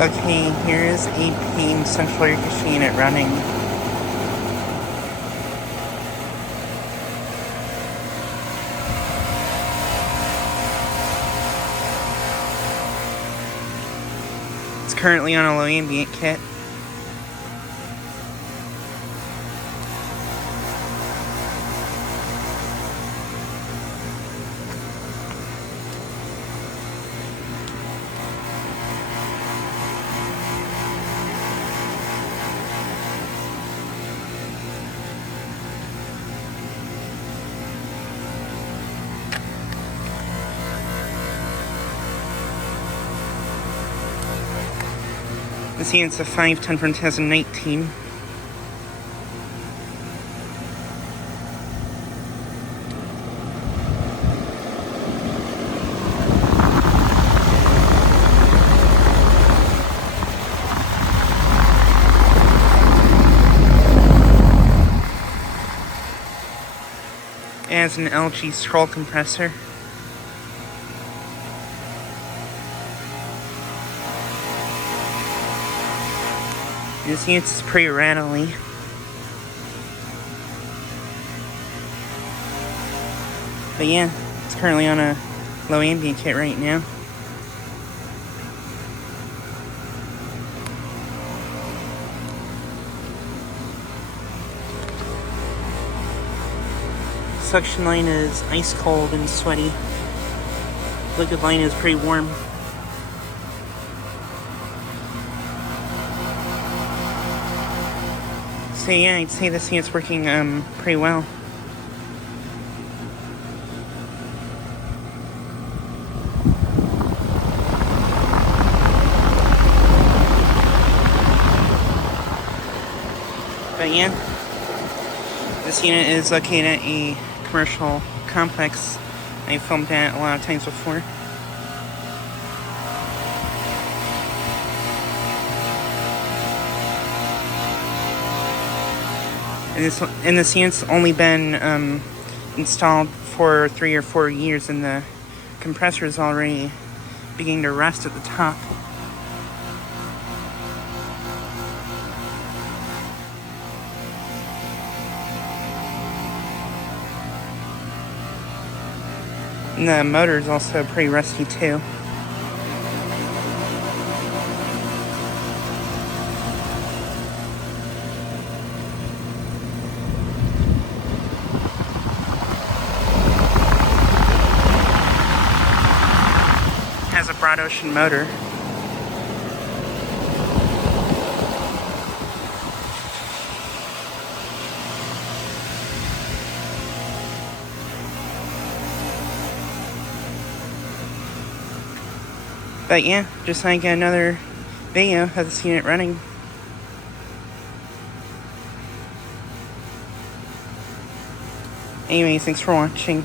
Okay, here is a Payne central air conditioning unit running. It's currently on a low ambient kit. This unit's a 510 from 2019. It has an LG scroll compressor. This unit's pretty rattly. But yeah, it's currently on a low ambient kit right now. Suction line is ice cold and sweaty. Liquid line is pretty warm. So yeah, I'd say this unit's working pretty well. But yeah, this unit is located at a commercial complex I filmed at a lot of times before. And this unit's only been installed for 3 or 4 years, and the compressor is already beginning to rust at the top. And the motor is also pretty rusty too. Has a broad ocean motor. But yeah, just like another video of this unit running. Anyways, thanks for watching.